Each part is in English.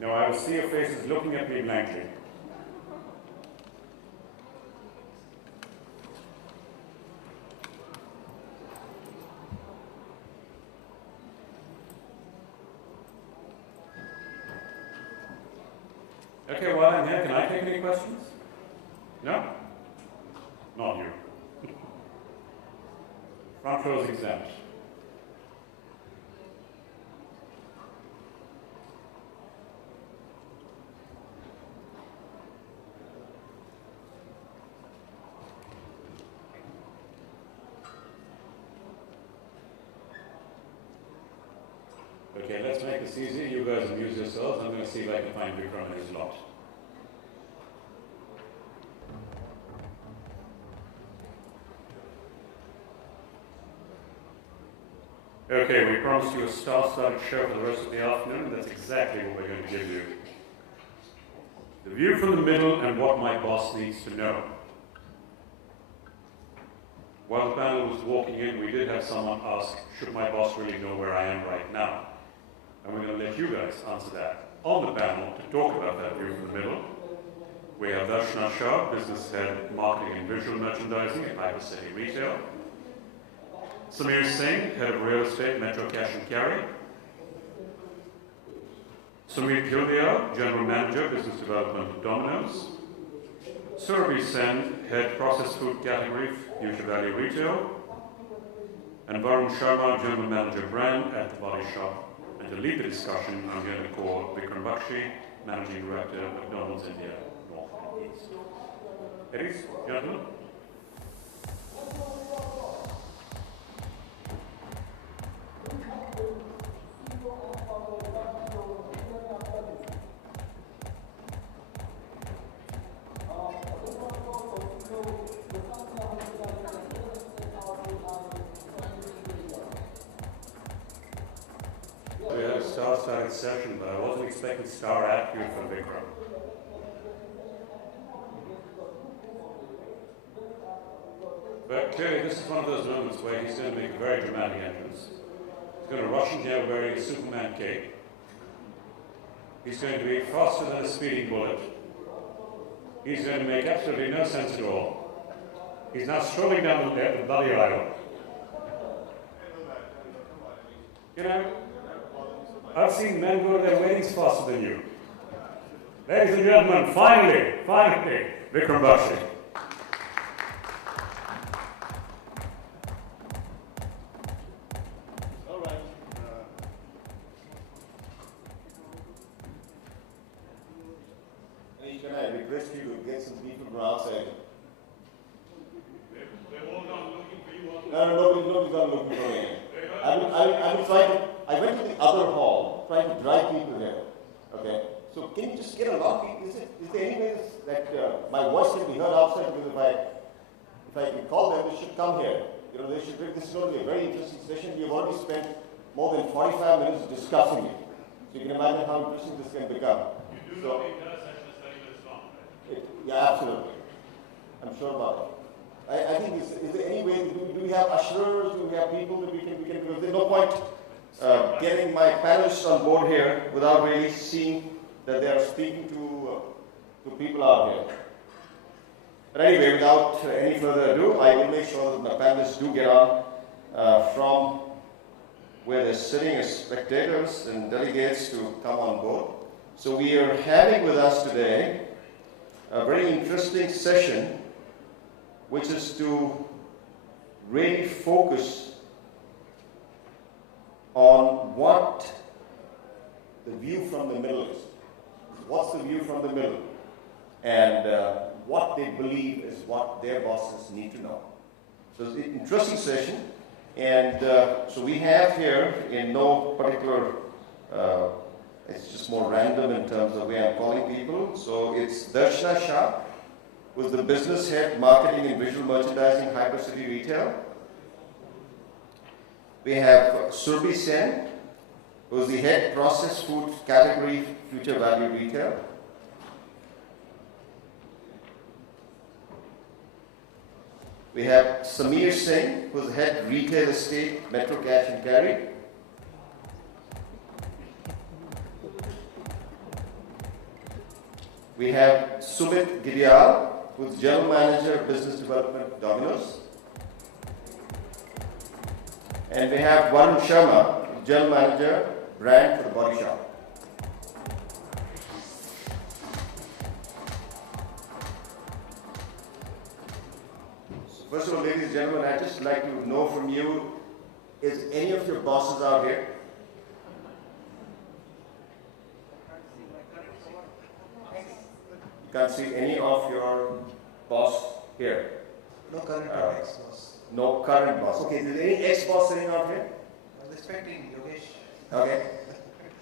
No, I will see your faces looking at me blankly. Okay, while I'm here, can I take any questions? No? Not you. Front row's exempt. Okay, let's make this easy. You guys amuse yourselves. I'm going to see if I can find Vikram in his lot. Okay, we promised you a star-studded show for the rest of the afternoon. That's exactly what we're going to give you. The view from the middle and what my boss needs to know. While the panel was walking in, we did have someone ask, should my boss really know where I am right now? And we're going to let you guys answer that. On the panel, to talk about that view from the middle, we have Darshana Shah, Business Head, Marketing and Visual Merchandising at Hyper City Retail. Samir Singh, Head of Real Estate, Metro Cash and Carry. Sumit Gildia, General Manager, Business Development at Domino's. Surabhi Sen, Head Processed Food Category, Future Value Retail. And Varun Sharma, General Manager Brand at The Body Shop. And to lead the discussion, I'm going to call Vikram Bakshi, Managing Director of McDonald's India, North and East. Ladies, gentlemen. We had a star-studded session, but I wasn't expecting star attitude from Vikram. But clearly, this is one of those moments where he's going to make a very dramatic entrance. He's going to rush in here wearing a Superman cape. He's going to be faster than a speeding bullet. He's going to make absolutely no sense at all. He's now strolling down the bloody aisle. You know, I've seen men go to their weddings faster than you. Ladies and gentlemen, finally, Vikram Bakshi. All right. Can I request you to get some people from outside? They're all done looking for you. Nobody's done looking for me. I went to the other hall, trying to drive people here. Okay? So can you just get a lot of people? Is there any way that my voice can be heard outside? Because if I can call them, they should come here. You know, this is going to be a very interesting session. We have already spent more than 45 minutes discussing it. So you can imagine how interesting this can become. You do know the entire session is 30 minutes long, right? Yeah, absolutely. I'm sure about it. I think, is there any way, do we have ushers, do we have people that we can because there's no point getting my panelists on board here without really seeing that they are speaking to people out here. But anyway, without any further ado, I will make sure that my panelists do get on from where they're sitting as spectators and delegates to come on board. So we are having with us today a very interesting session, which is to really focus on what the view from the middle is. What's the view from the middle? And what they believe is what their bosses need to know. So it's an interesting session. And so we have here, in no particular, it's just more random in terms of the way I'm calling people. So it's Darshana Shah, who's the Business Head, Marketing and Visual Merchandising, Hyper City Retail. We have Surabhi Sen, who's the Head, Processed Food Category, Future Value Retail. We have Samir Singh, who's the Head, Retail Estate, Metro Cash and Carry. We have Sumit Giryal, who's General Manager of Business Development, Domino's. And we have Varun Sharma, General Manager, Brand for the Body Shop. First of all, ladies and gentlemen, I'd just like to know from you, is any of your bosses out here? You can't see any of your boss here? No current or ex-boss. No current boss. Okay, is there any ex-boss sitting out here? I was expecting Yogesh. Okay.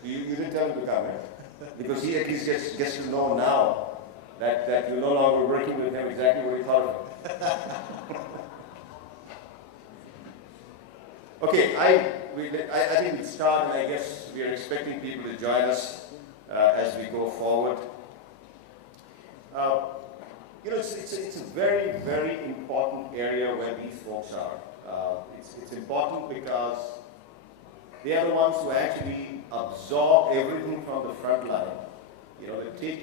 You didn't tell him to come, right? Because he at least gets to know now that you're no longer working with him exactly what he thought of him. Okay, I think we'll start, and I guess we are expecting people to join us as we go forward. It's a very, very important area where these folks are. It's important because they are the ones who actually absorb everything from the front line. You know, they take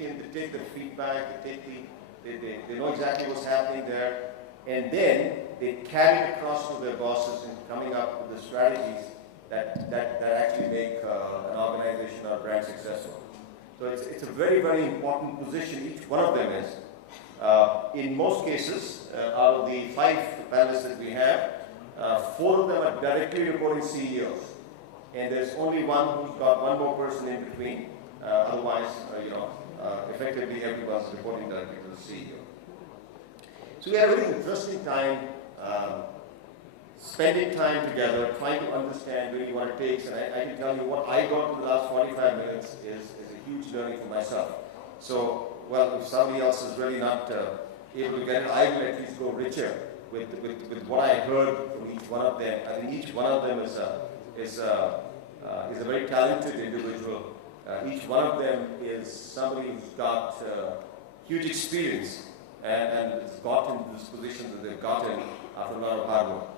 the feedback, they know exactly what's happening there, and then they carry it across to their bosses in coming up with the strategies that actually make an organization or brand successful. So it's a very, very important position each one of them is. In most cases, out of the 5 panelists that we have, 4 of them are directly reporting CEOs, and there's only one who's got one more person in between. Otherwise, effectively everyone's reporting directly to the CEO. So we had a really interesting time spending time together, trying to understand really what it takes. And I can tell you what I got in the last 45 minutes is a huge learning for myself. So, well, if somebody else is really not able to get it, I will at least go richer with what I heard from each one of them. I think each one of them is a very talented individual. Each one of them is somebody who's got huge experience and has gotten this position that they've gotten after a lot of hard work.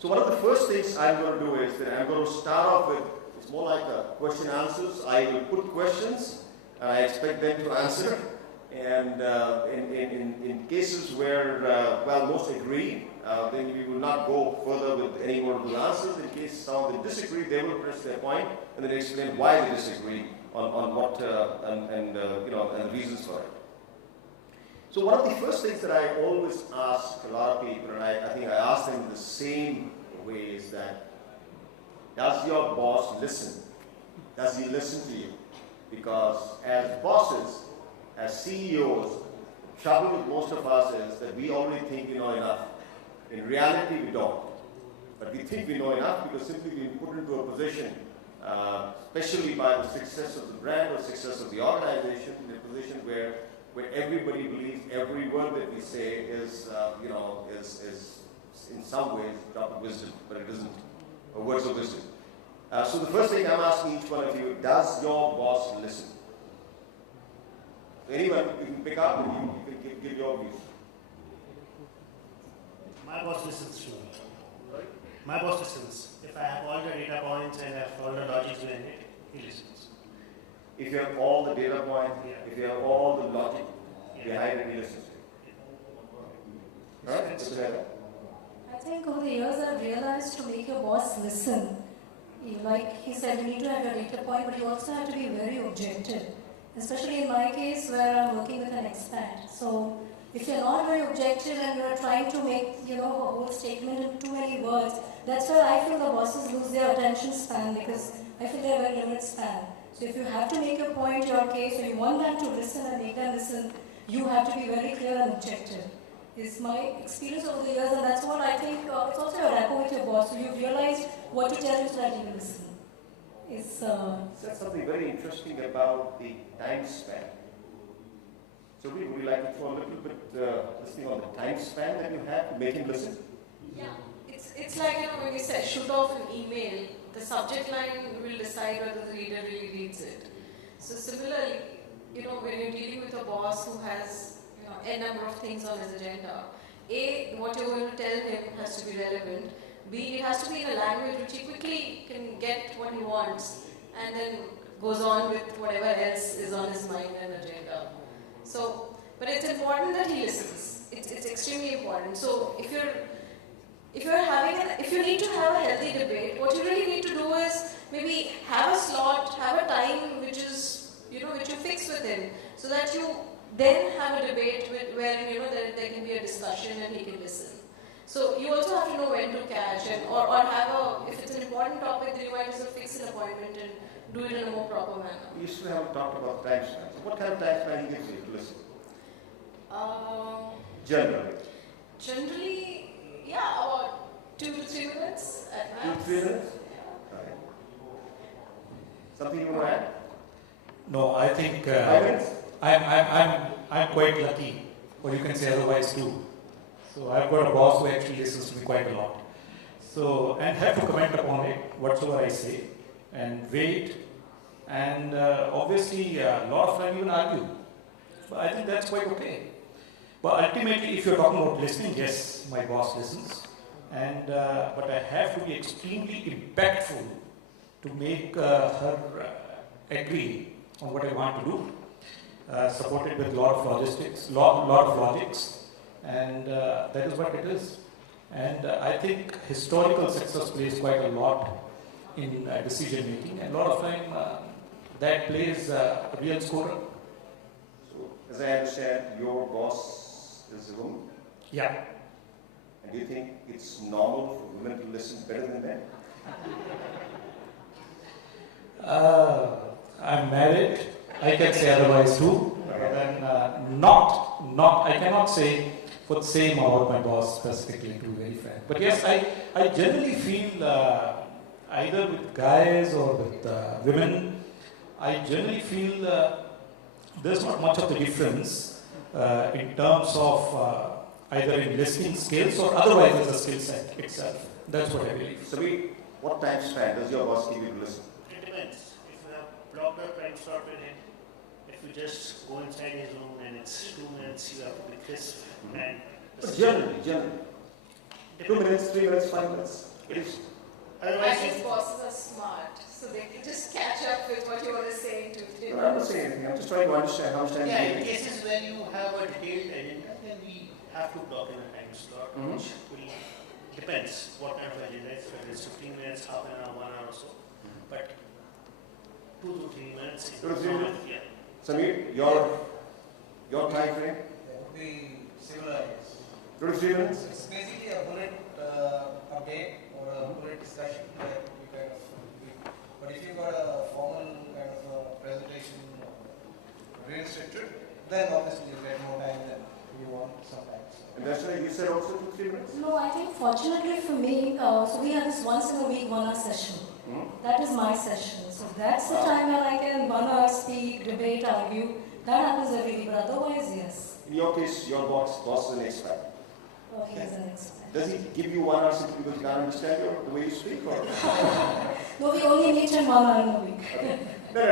So one of the first things I'm going to do is that I'm going to start off with, it's more like a question answers. I will put questions and I expect them to answer. And in cases where, most agree, then we will not go further with any more of the answers. In case some of them disagree, they will press their point and then explain why they disagree on what and the reasons for it. So one of the first things that I always ask a lot of people, and I think I ask them in the same way, is that, does your boss listen? Does he listen to you? Because as bosses, as CEOs, the trouble with most of us is that we already think we know enough. In reality, we don't. But we think we know enough because simply we've been put into a position, especially by the success of the brand or success of the organization, in a position where everybody believes every word that we say is in some ways a drop of wisdom, but it isn't, or words of wisdom. So the first thing I'm asking each one of you, does your boss listen? So anyone, you can pick up and you can give your views. My boss listens to me. My boss listens. If I have all the data points and I have all the logic behind it, he listens. If you have all the data points, if you have all the logic behind it, he listens to you. Right? I think over the years I've realized to make your boss listen, like he said, you need to have your data point, but you also have to be very objective. Especially in my case where I'm working with an expat. So if you're not very objective and you're trying to make a whole statement in too many words, that's where I feel the bosses lose their attention span, because I feel they have a very limited span. So if you have to make your point, your case, or you want them to listen and make them listen, you have to be very clear and objective. Is my experience over the years, and that's what I think, it's also a rapport with your boss. So you've realized what to tell you so that you will listen. You said something very interesting about the time span. So would you like to throw a little bit this thing on the time span that you have to make him listen? Yeah, it's like when you say shoot off an email, the subject line will decide whether the reader really reads it. So similarly, when you're dealing with a boss who has a number of things on his agenda, A, what you're going to tell him has to be relevant. B, it has to be in a language which he quickly can get what he wants, and then goes on with whatever else is on his mind and agenda. So, but it's important that he listens. It's extremely important. So if you need to have a healthy debate, what you really need to do is maybe have a slot, have a time which you fix with him, so that you then have a debate where there can be a discussion and he can listen. So you also have to know when to catch or have if it's an important topic, then you might as well fix an appointment and do it in a more proper manner. We used to have talked about time span. So what kind of time span he gives you to listen? Generally, yeah, about 2 to 3 minutes at max. 2 to 3 minutes? Yeah. Right. Something you want to add? No, I think 5 minutes? I'm quite lucky, or you can say otherwise too. So I've got a boss who actually listens to me quite a lot. So, and have to comment upon it, whatsoever I say, and wait, and obviously a lot of time even argue. But I think that's quite okay. But ultimately, if you're talking about listening, yes, my boss listens, and but I have to be extremely impactful to make her agree on what I want to do, supported with a lot of logics, and that is what it is. And I think historical success plays quite a lot in decision making, and a lot of time that plays a real scorer. So, as I understand, your boss is a woman? Yeah. And do you think it's normal for women to listen better than men? I'm married. I can say otherwise too. But then I cannot say for the same about my boss specifically, to be very frank. But yes, I generally feel either with guys or with women, I generally feel there's not much of a difference in terms of either in listening skills or otherwise as a skill set itself. That's what I believe. So, what time span does your boss give you to listen? It depends. If you have blocked a time slot with him, if you just go inside his room and it's 2 minutes, you have to be crisp. And But generally. 2 minutes, 3 minutes, 5 minutes. It is. otherwise, And his bosses are smart, so they can just catch up with what you want to say to him. I'm not saying anything. I'm just trying to understand how much time yeah, you in give. cases where you have a detailed agenda, then we have to block in a time slot, which will depends what kind of agenda it's, whether it's 15 minutes, half an hour, 1 hour or so. But 2 to 3 minutes. 2 to 3 minutes? Yeah. Samir, your time frame? It would be similar, yes. 2 to 3 minutes? It's basically a bullet update or a bullet discussion that we kind of do. But if you've got a formal kind of a presentation, real structured, then obviously you get more time than you want sometimes. And that's why you said also 2 to 3 minutes? No, I think fortunately for me, so we have this once in a week 1 hour session. That is my session. So that's the time when I can 1 hour speak, debate, argue. That happens every week, but otherwise, yes. In your case, your boss is an expert. Oh, he is an expert. Does he give you 1 hour simply because he can't understand the way you speak? Or? No, we only meet him 1 hour in a week. No.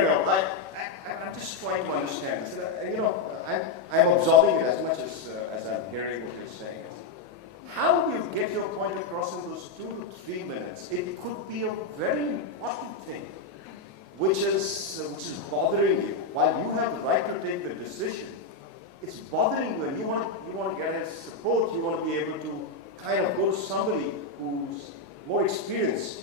I'm just trying to understand. I'm absorbing it as much as I'm hearing what you're saying. How do you get your point across in those 2 to 3 minutes? It could be a very important thing, which is bothering you. While you have the right to take the decision, it's bothering you, and you want to get his support. You want to be able to kind of go to somebody who's more experienced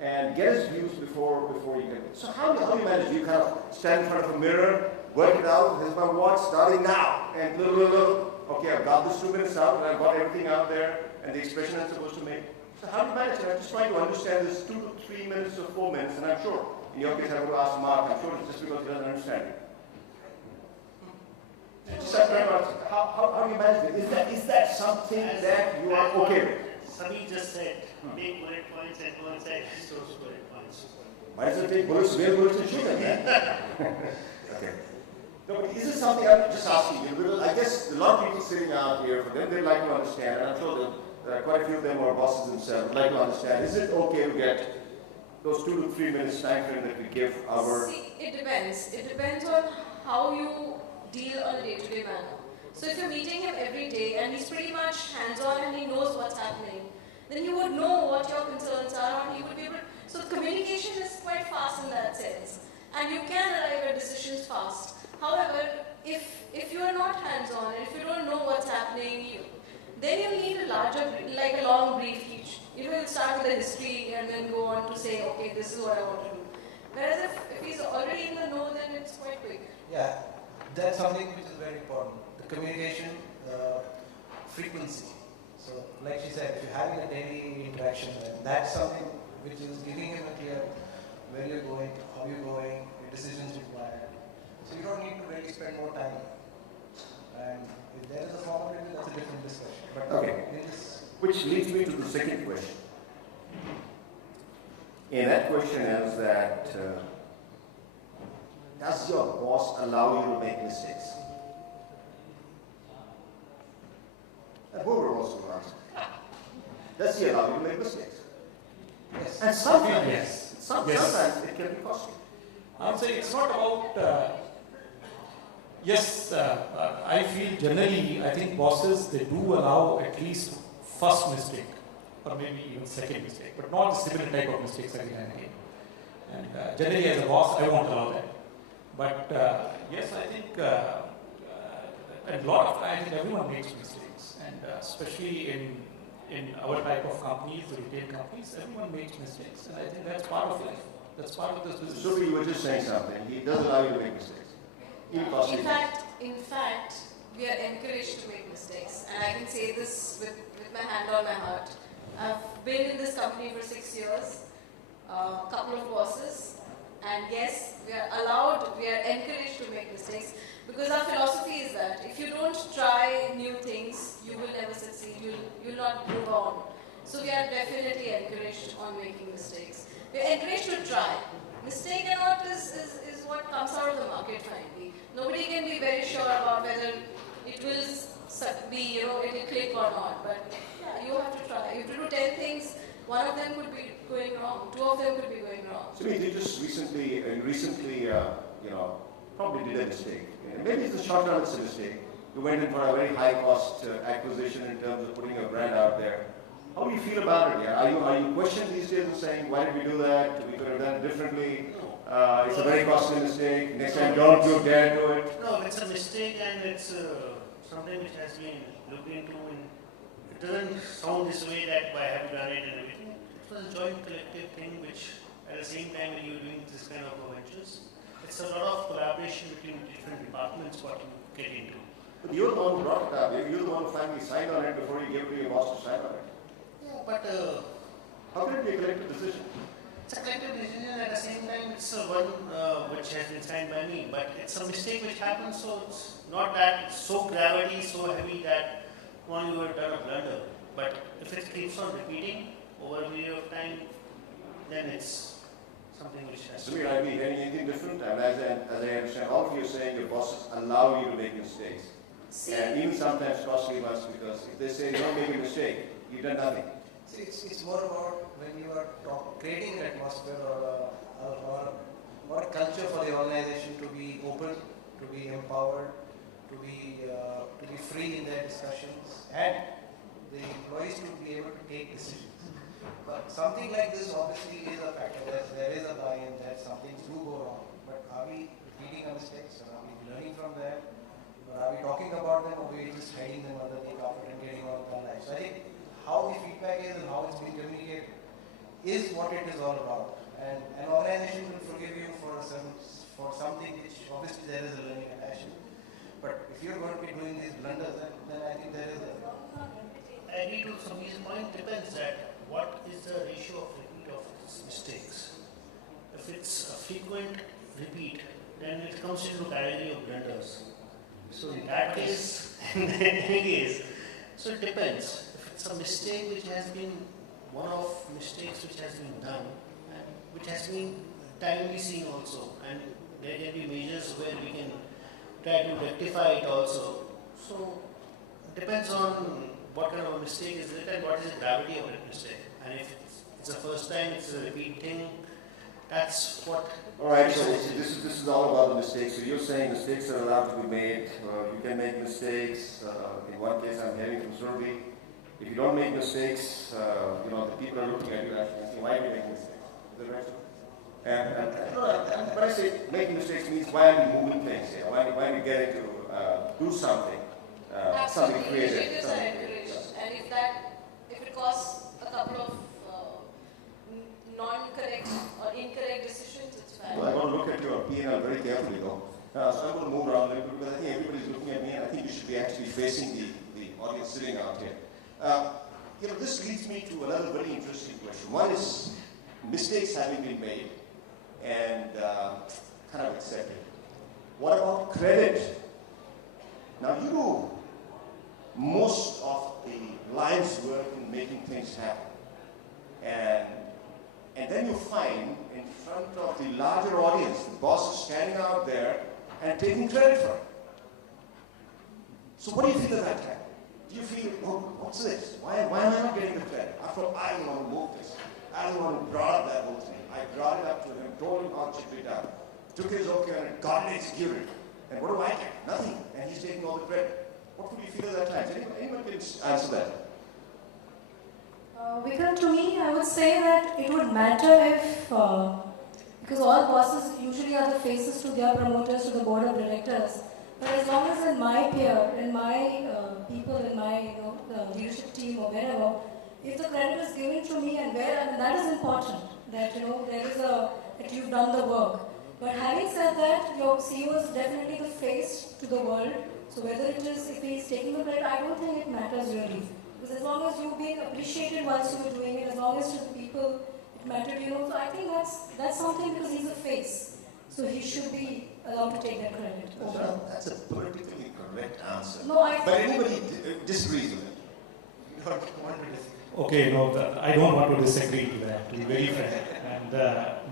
and get his views before you get it. So how do you manage? Do you kind of stand in front of a mirror, work it out? Here's my watch, starting now, and okay, I've got this 2 minutes out, and I've got everything out there, and the expression I'm supposed to make. So how do you manage it? I'm just trying to understand this 2 to 3 minutes or 4 minutes, and I'm sure, in your case, I'm going to ask Mark, I'm sure it's just because he doesn't understand it. Just how do you manage it? Is that something that you are okay with? Sabi just said, make bullet points and go inside those bullet points. Might as well take real bullets and shoot them, man. Okay. No, but is this something I'm just asking you? Because I guess a lot of people sitting out here, for them, they'd like to understand, and I'm sure that there are quite a few of them who are bosses themselves, would like to understand, is it okay to get those 2 to 3 minutes time frame that we give our... See, it depends. It depends on how you deal on a day-to-day manner. So if you're meeting him every day and he's pretty much hands-on and he knows what's happening, then you would know what your concerns are and he would be able to... So communication is quite fast in that sense. and you can arrive at decisions fast. However, if you are not hands-on, and if you don't know what's happening, then you need a larger, like a long brief each. You will start with the history and then go on to say, okay, this is what I want to do. Whereas if he's already in the know, then it's quite quick. Yeah, that's something which is very important. The communication frequency. So, like she said, if you're having a daily interaction, then that's something which is giving him a clear where you're going, how you're going, your decisions required. So you don't need to really spend more time. And if there is a formal review, that's a different discussion. But Okay. Which leads me to the second question. And that question is that, does your boss allow you to make mistakes? And whoever wants to answer. Does he allow you to make mistakes? yes. And sometimes, Yes. sometimes it can be costly. I would say it's not about, yes, I feel generally, I think bosses, they do allow at least first mistake, or maybe even second mistake, but not the similar type of mistakes again and again. And generally as a boss, I won't allow that. But yes, I think a lot of times everyone makes mistakes, and especially in our type of companies, the retail companies, everyone makes mistakes, and I think that's part of life. That's part of this business. So you were just saying something. He doesn't allow you to make mistakes. Even costly. In fact, we are encouraged to make mistakes. And I can say this with my hand on my heart. I've been in this company for 6 years, a couple of bosses, and yes, we are encouraged to make mistakes, because our philosophy is that if you don't try new things, you will never succeed, you'll not move on. So we are definitely encouraged on making mistakes. We are encouraged to try. Mistake or not is what comes out of the market finally. Nobody can be very sure about whether it will be, it will click or not. But yeah, you have to try. You have to do 10 things. One of them could be going wrong. 2 of them could be going wrong. So you just recently, probably did a mistake. Maybe it's a short term, it's a mistake. You went in for a very high cost acquisition in terms of putting your brand out there. How do you feel about it? Yeah? Are you questioning these days and saying, why did we do that? We could have done it differently. It's a very costly mistake. Next time, don't you dare do it. No, it's a mistake, and it's something which has been looked into. And it doesn't sound this way that I have done it and everything. It was a joint collective thing which, at the same time when you're doing this kind of ventures, it's a lot of collaboration between different departments what you get into. But you're the one who brought it up. You're the one who finally signed on it before you gave it to your boss to sign on it. Yeah, but how can it be a collective decision? it's a collective decision, and at the same time it's one which has been signed by me. But it's a mistake which happens, so it's not that so gravity so heavy that one you have done a blunder. But if it keeps on repeating over a period of time, then it's something which has to be. Are we hearing anything different? And as I understand, all of you are saying your bosses allow you to make mistakes. And even sometimes costly ones, because if they say don't make a mistake, you've done nothing. See, it's more about when you are creating an atmosphere or a culture for the organization to be open, to be empowered, to be free in their discussions, and the employees to be able to take decisions. But something like this obviously is a factor. There is a buy-in that some things do go wrong. But are we repeating our mistakes, or are we learning from them? Or are we talking about them, or are we just hiding them under the carpet and getting on with our lives? So I think how the feedback is and how it's being communicated is what it is all about. And an organization will forgive you for something which obviously there is a learning attachment. But if you're going to be doing these blunders, then I think there is a... I agree to Sameer's point. Depends that what is the ratio of repeat of mistakes. If it's a frequent repeat, then it comes into the category of blunders. So in that case, in any case, so it depends. If it's a mistake which has been one of mistakes which has been done, and which has been timely seen also, and there can be measures where we can try to rectify it also. So it depends on what kind of a mistake is it and what is the gravity of that mistake. And if it's the first time, it's a repeat thing, that's what... Alright, so this is all about the mistakes. So you're saying mistakes are allowed to be made. You can make mistakes. In one case I'm hearing from Surabhi, if you don't make mistakes, the people are looking at you and saying, why are you making mistakes? Is that right? When I say making mistakes means why are we moving things here? Why are we getting to do something? Something Absolutely, creative. initiatives are encouraged, and if it costs a couple of non-correct or incorrect decisions, it's fine. Well, I want to look at your P&L very carefully though. So I'm going to move around a little bit because I think everybody's looking at me and I think you should be actually facing the audience sitting out here. This leads me to another very interesting question. One is mistakes having been made and kind of accepted. What about credit? Now you do most of the life's work in making things happen. And then you find in front of the larger audience, the boss is standing out there and taking credit for it. So what do you feel at that time? Do you feel, oh, what's this? Why am I not getting the credit? After all, I don't want to move this. I don't want to brought up that whole thing. I brought it up to him, told him how to check it out. Took his okay on it, got it executed. And what do I get? Nothing. And he's taking all the credit. What would you feel at that time? Anyone can answer that? Vikram, to me, I would say that it would matter if, because all bosses usually are the faces to their promoters, to the board of directors. But as long as in my peer, in my people, in my leadership team or wherever, if the credit is given to me and that is important, that there is that you've done the work. But having said that, your CEO is definitely the face to the world. So whether it is, if he's taking the credit, I don't think it matters really. Because as long as you've been appreciated whilst you were doing it, as long as to the people it mattered, so I think that's something because he's a face. So he should be allowed to take that credit. That's a politically correct answer. No, but anybody disagrees with it. Okay, I don't want to disagree to that, to be very frank. And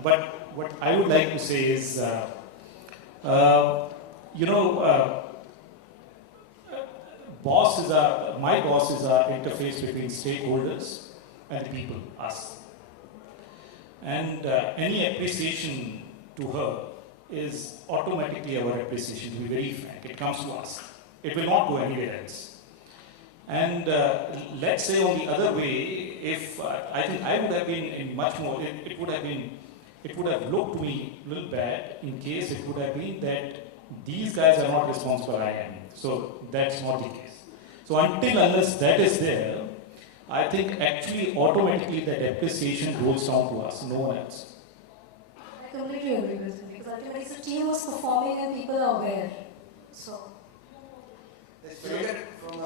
but what I would like to say is, my boss is our interface between stakeholders and the people, us. And any appreciation to her is automatically our appreciation, to be very frank. It comes to us. It will not go anywhere else. And let's say on the other way, if I think I would have been in much more, it would have looked to me a little bad in case it would have been that these guys are not responsible, I am. So that's not the case. So unless that is there, I think actually automatically that appreciation rolls down to us, no one else. I completely agree with you because ultimately the team was performing and people are aware. So if you look at it from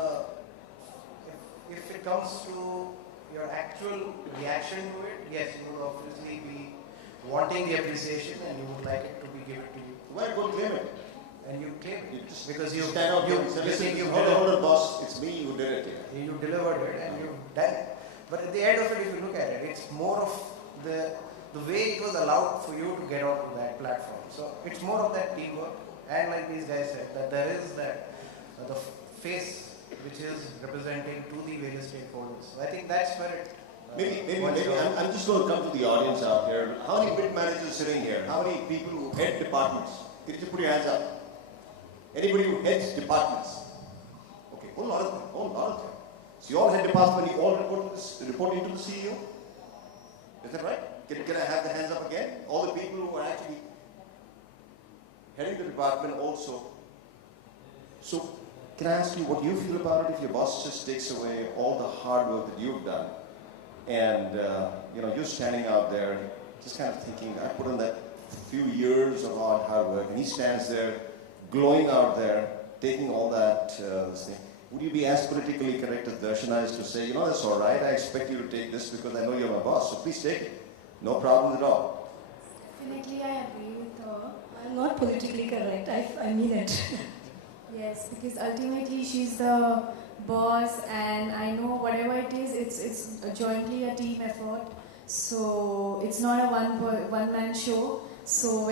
if it comes to your actual reaction to it, yes, you would obviously be wanting the appreciation and you would like it to be given to you. Why go claim it? And you claim it because you stand out. Hold on, boss. It's me who did it. Yeah. You delivered it and you've done it. But at the end of it, if you look at it, it's more of the way it was allowed for you to get onto that platform. So it's more of that teamwork. And like these guys said, that there is that the face which is representing to the various stakeholders. So I think that's where it. Maybe I'm just going to come to the audience out here. How many bid managers sitting here? How many people who head departments? Can you put your hands up? Anybody who heads departments? Okay, a lot of them. So you all head department, you all report into the CEO? Is that right? Can I have the hands up again? All the people who are actually heading the department also. So can I ask you what you feel about it if your boss just takes away all the hard work that you've done and you're standing out there just kind of thinking, I put in that few years of hard work and he stands there glowing out there, taking all that thing. Would you be as politically correct as Darshana is to say, that's all right, I expect you to take this because I know you're my boss, so please take it. No problem at all. Definitely I agree with her. I'm not politically correct, I mean it. Yes, because ultimately she's the boss and I know whatever it is, it's jointly a team effort. So it's not a one-man show. So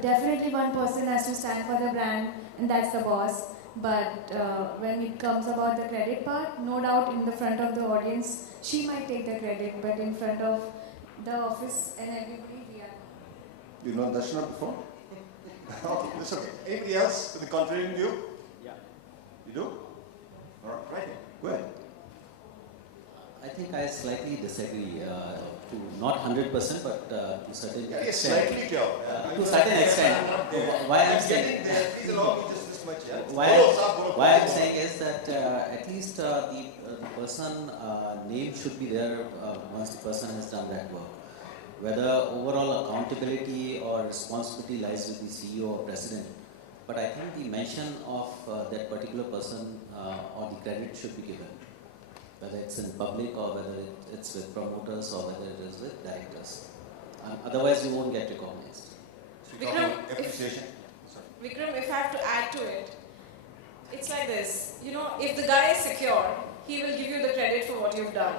definitely one person has to stand for the brand and that's the boss. But when it comes about the credit part, no doubt in the front of the audience, she might take the credit, but in front of the office and everybody, we are. You know Darshana before? Okay, that's okay. Anybody else with a contrarian view? Yeah. You do? All right, right here. Go ahead. I think I slightly disagree. to not 100%, but to certain Yeah, extent. slightly Joe. To certain extent. Why I'm saying Please allow me just this much. Yeah? why I'm saying is that at least the person name should be there once the person has done that work. Whether overall accountability or responsibility lies with the CEO or president, but I think the mention of that particular person or the credit should be given, whether it's in public or whether it's with promoters or whether it is with directors. Otherwise, you won't get recognized. Vikram, Appreciation. Vikram, if I have to add to it, it's like this. You know, if the guy is secure, he will give you the credit for what you've done.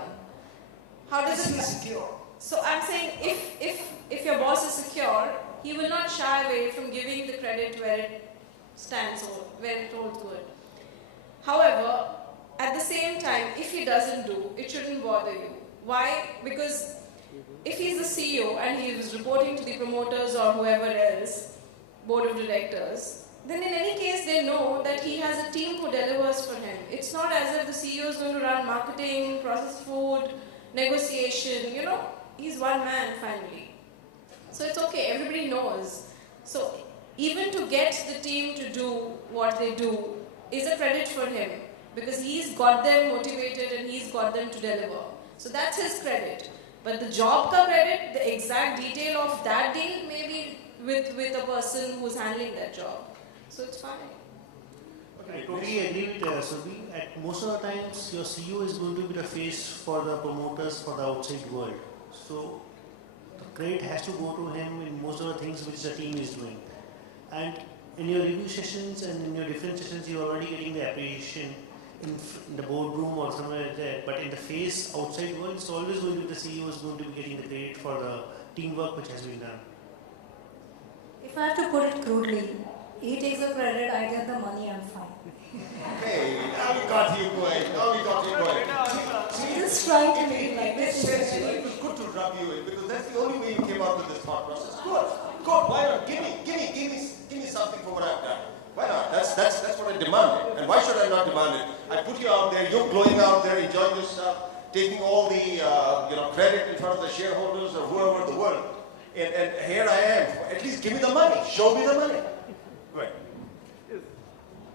How does it? Secure. So I'm saying, if your boss is secure, he will not shy away from giving the credit where it stands or where it holds good. However, at the same time, if he doesn't do, it shouldn't bother you. Why? Because if he's the CEO and he is reporting to the promoters or whoever else, board of directors, then in any case they know that he has a team who delivers for him. It's not as if the CEO is going to run marketing, processed food, negotiation, you know, he's one man finally. So it's okay, everybody knows. So even to get the team to do what they do is a credit for him, because he's got them motivated and he's got them to deliver. So that's his credit. But the job ka credit, the exact detail of that deal may be with a person who's handling that job. So it's fine. I totally agree with Surabhi. At most of the times, your CEO is going to be the face for the promoters for the outside world. So the credit has to go to him in most of the things which the team is doing. And in your review sessions and in your different sessions, you're already getting the appreciation in the boardroom or somewhere like that. But in the face outside world, it's always going to be the CEO is going to be getting the credit for the teamwork which has been done. If I have to put it crudely, he takes the credit, I get the money, I'm fine. Hey, now we got you going. Just trying to make it like this. It was good to rub you in, because that's the only way you came out with this thought process. Good. Why not? Give me something for what I've done. Why not? That's what I demanded. And why should I not demand it? I put you out there, you're glowing out there, enjoying your stuff, taking all the credit in front of the shareholders or whoever in the world. And here I am. At least give me the money. Show me the money. Right.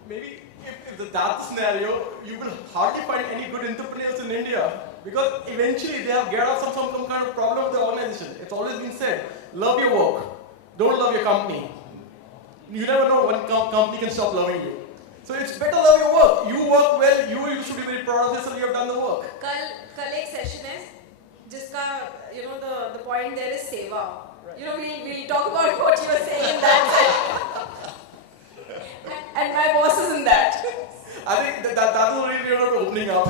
Maybe if that's the scenario, you will hardly find any good entrepreneurs in India, because eventually they have get out some kind of problem with the organization. It's always been said, love your work, don't love your company. You never know when company can stop loving you. So it's better love your work. You work well, you should be very proud of yourself, you have done the work. Kal ek session hai, jiska, the point there is seva. Right. We'll talk about what you were saying in that session. And my boss is in that. I think that will really be opening up.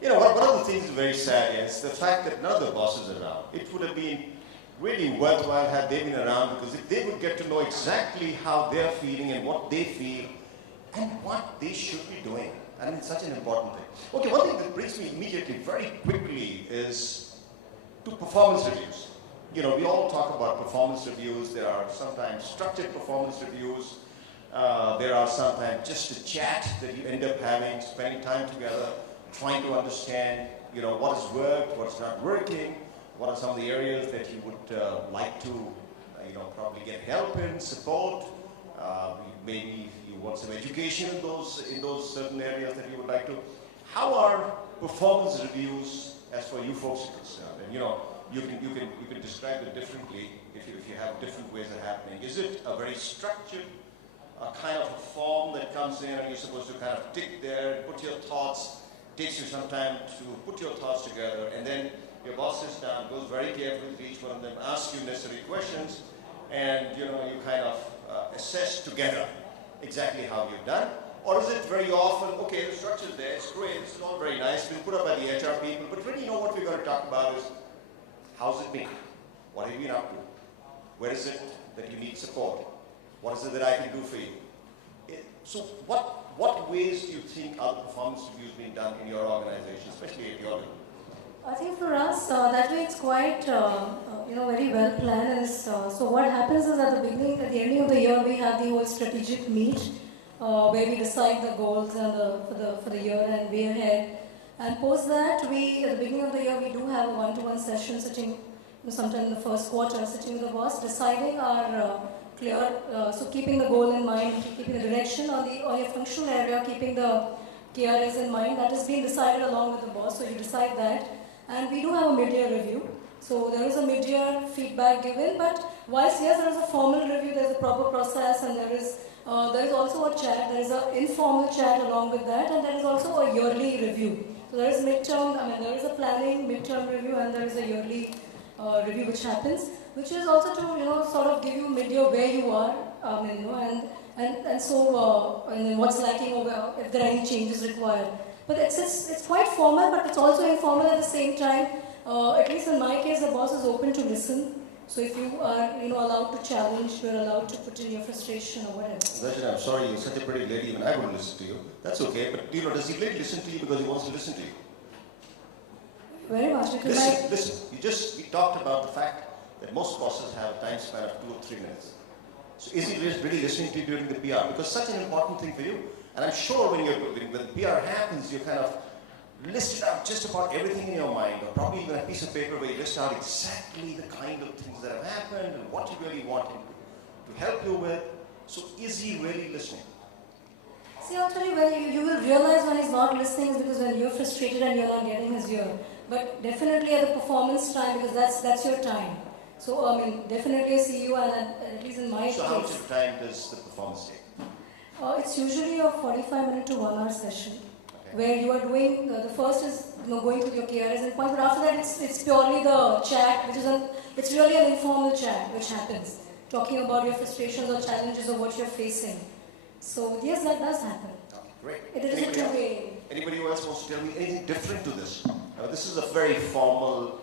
You know, one of the things very sad is the fact that none of the bosses are around. It would have been really worthwhile had they been around, because if they would get to know exactly how they're feeling and what they feel and what they should be doing. I mean, it's such an important thing. Okay, one thing that brings me immediately, very quickly, is to performance reviews. You know, we all talk about performance reviews. There are sometimes structured performance reviews. There are sometimes just a chat that you end up having, spending time together, trying to understand, what has worked, what's not working, what are some of the areas that you would like to, probably get help in, support. Maybe you want some education in those certain areas that you would like to. How are performance reviews, as for you folks are concerned? And you can describe it differently if you have different ways of happening. Is it a very structured, a kind of a form that comes in and you're supposed to kind of tick there, put your thoughts, takes you some time to put your thoughts together, and then your boss sits down, goes very carefully with each one of them, asks you necessary questions, and you kind of assess together exactly how you've done? Or is it very often, okay, the structure's there, it's great, it's all very nice, been put up by the HR people, but really what we're going to talk about is, how's it been? What have you been up to? Where is it that you need support? What is it that I can do for you? So what ways do you think are the performance reviews being done in your organization, especially at your level? I think for us, that way it's quite, very well planned. So what happens is at the ending of the year, we have the whole strategic meet, where we decide the goals and for the year and way ahead. And post that, we, at the beginning of the year, we do have a one-to-one session sitting, sometime in the first quarter, sitting with the boss, deciding our clear, so keeping the goal in mind, keeping the direction on your functional area, keeping the KRAs in mind, that is being decided along with the boss, so you decide that. And we do have a mid-year review. So there is a mid-year feedback given, but whilst yes, there is a formal review, there is a proper process, and there is also a chat, there is an informal chat along with that, and there is also a yearly review. So there is midterm, there is a planning, midterm review, and there is a yearly review which happens, which is also to sort of give you mid-year where you are, and so what's lacking or if there are any changes required. But it's quite formal, but it's also informal at the same time. At least in my case, the boss is open to listen. So if you are allowed to challenge, you're allowed to put in your frustration or whatever. Darshan, I'm sorry, you're such a pretty lady, even I wouldn't listen to you. That's okay, but does he really listen to you because he wants to listen to you? Very much. Because listen. We talked about the fact that most bosses have a time span of 2 or 3 minutes. So is he really listening to you during the PR? Because such an important thing for you. And I'm sure when the PR happens, you kind of listed out just about everything in your mind, or probably even a piece of paper where you list out exactly the kind of things that have happened and what you really want him to help you with. So is he really listening? See, I'll tell you, you will realize when he's not listening is because when you're frustrated and you're not getting his ear. But definitely at the performance time, because that's your time. So, definitely a CEO, and at least in my case. So how much time does the performance take? It's usually a 45-minute to 1 hour session. Where you are doing, the first is going through your KRS and points, but after that it's purely the chat, it's really an informal chat which happens, talking about your frustrations or challenges or what you're facing. So yes, that does happen. Great. It is a two-way. Anybody else wants to tell me anything different to this? This is a very formal,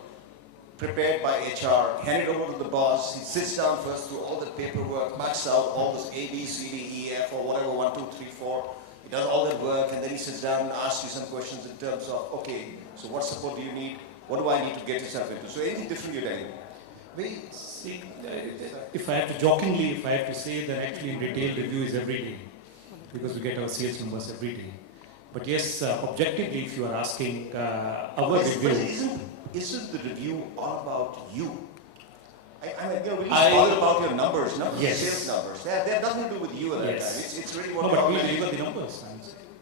prepared by HR, handed over to the boss, he sits down first through all the paperwork, marks out all this A, B, C, D, E, F, or whatever, 1, 2, 3, 4. He does all that work, and then he sits down and asks you some questions in terms of, okay, so what support do you need? What do I need to get yourself into? So anything different you're telling? We see, if I have to say that actually in retail review is every day, because we get our sales numbers every day. But yes, objectively, if you are asking our review. Isn't the review all about you? We're all about your numbers, yes. Sales numbers. They have nothing to do with you at that time. It's really what but we deliver the numbers.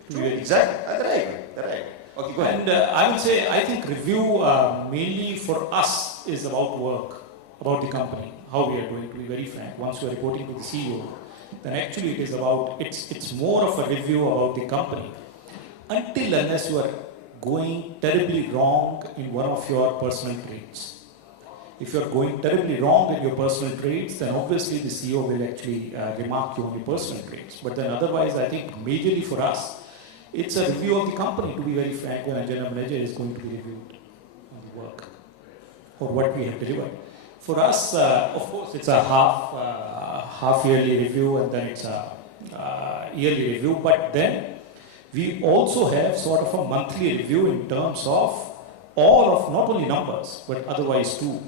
Exactly. That I agree. Okay, go ahead. And I would say, I think review mainly for us is about work, about the company, how we are doing, to be very frank. Once we are reporting to the CEO, then actually it is about, it's more of a review about the company. Until unless you are going terribly wrong in one of your personal traits. If you are going terribly wrong in your personal traits, then obviously the CEO will actually remark you on your personal traits. But then otherwise, I think majorly for us, it's a review of the company, to be very frank, when a general manager is going to be reviewed on the work or what we have delivered. For us, of course, it's a half yearly review, and then it's a yearly review, but then we also have sort of a monthly review in terms of all of not only numbers, but otherwise too.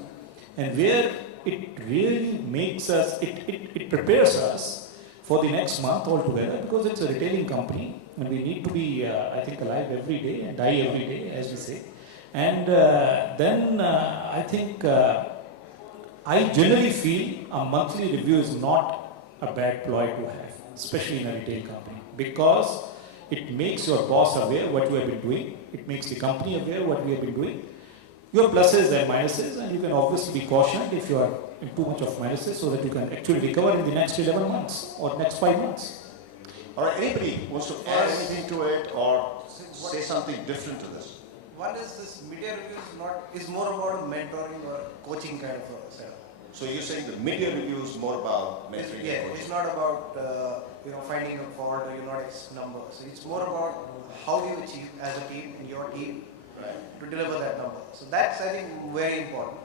And where it really makes us, it prepares us for the next month altogether, because it's a retailing company and we need to be, I think, alive every day and die every day, as we say. And then I think I generally feel a monthly review is not a bad ploy to have, especially in a retail company, because it makes your boss aware what you have been doing. It makes the company aware what we have been doing. Your pluses and minuses, and you can obviously be cautioned if you are in too much of minuses, so that you can actually recover in the next 11 months or next 5 months. All right, anybody wants to add anything to it or say something different to this? One is this media review is more about a mentoring or coaching kind of a setup. So you're saying the media review is more about mentoring? Yeah, it's not about finding a fault or not X numbers. It's more about how you achieve as a team in your team to deliver that number. So that's, I think, very important.